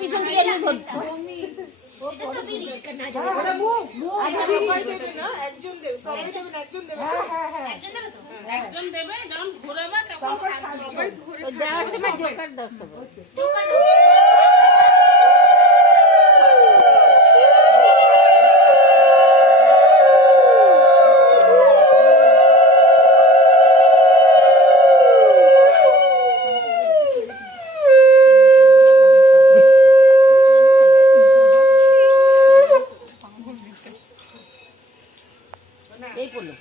পিছন থেকে এমনি ধরছে। একজন দেবে যখন ঘুরাবে তখন দেওয়ার সময় জোকার দর্শক এই পড়লো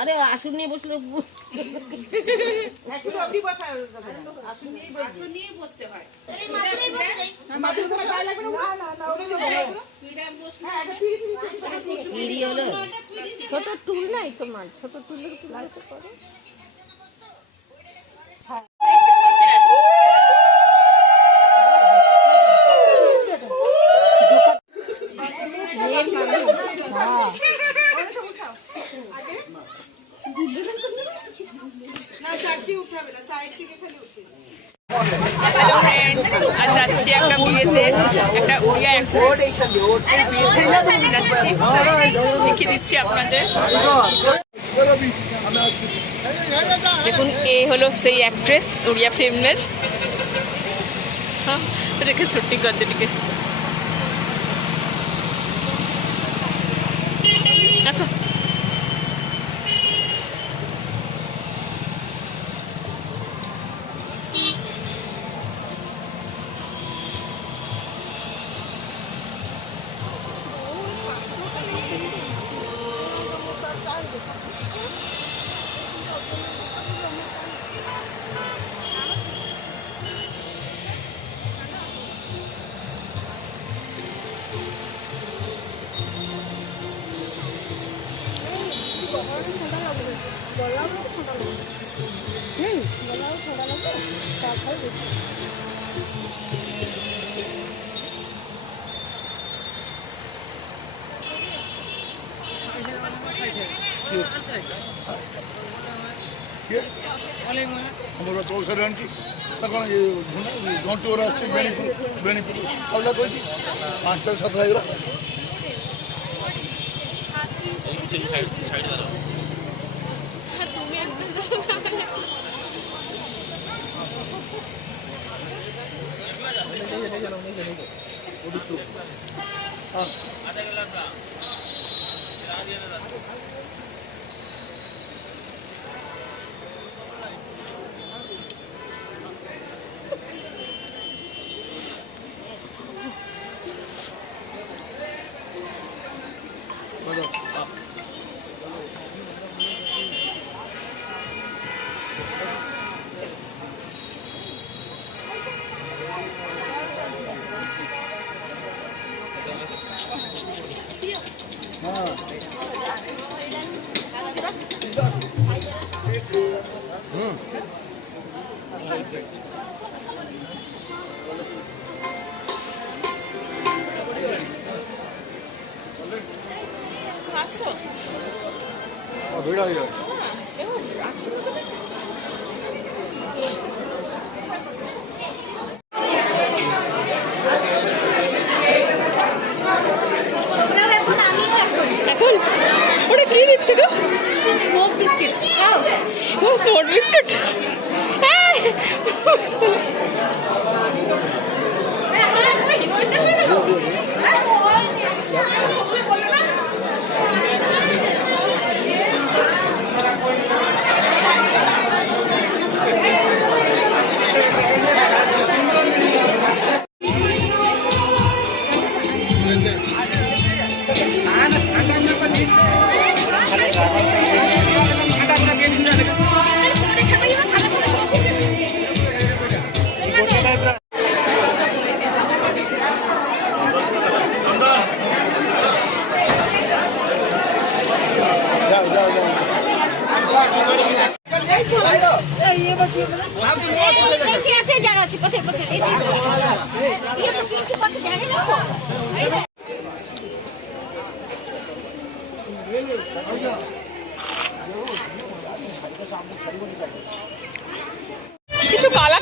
আরে আসন নিয়ে বসলো ছোট টুল নাই তোমার ছোট টুলের করো আর যাচ্ছি একটা বিয়েতে, একটা উড়িয়া বিয়েতে যাচ্ছি, দেখিয়ে দিচ্ছি আপনাদের। দেখুন এ হলো সেই অ্যাক্ট্রেস উড়িয়া ফিল্মের। হ্যাঁ রেখে শুটিং করতে টিকে আসো। আমরা চৌষট্টি আনছি তখন ঘন্টু ওরা আসছে বেনিপুর কলটা করেছি 5-7 এগুলো ভিড় হয়ে যাবে। এখন ওটা কি দিচ্ছে গো? Smoke biscuit. স্মোক বিস্কিট কিছু কালা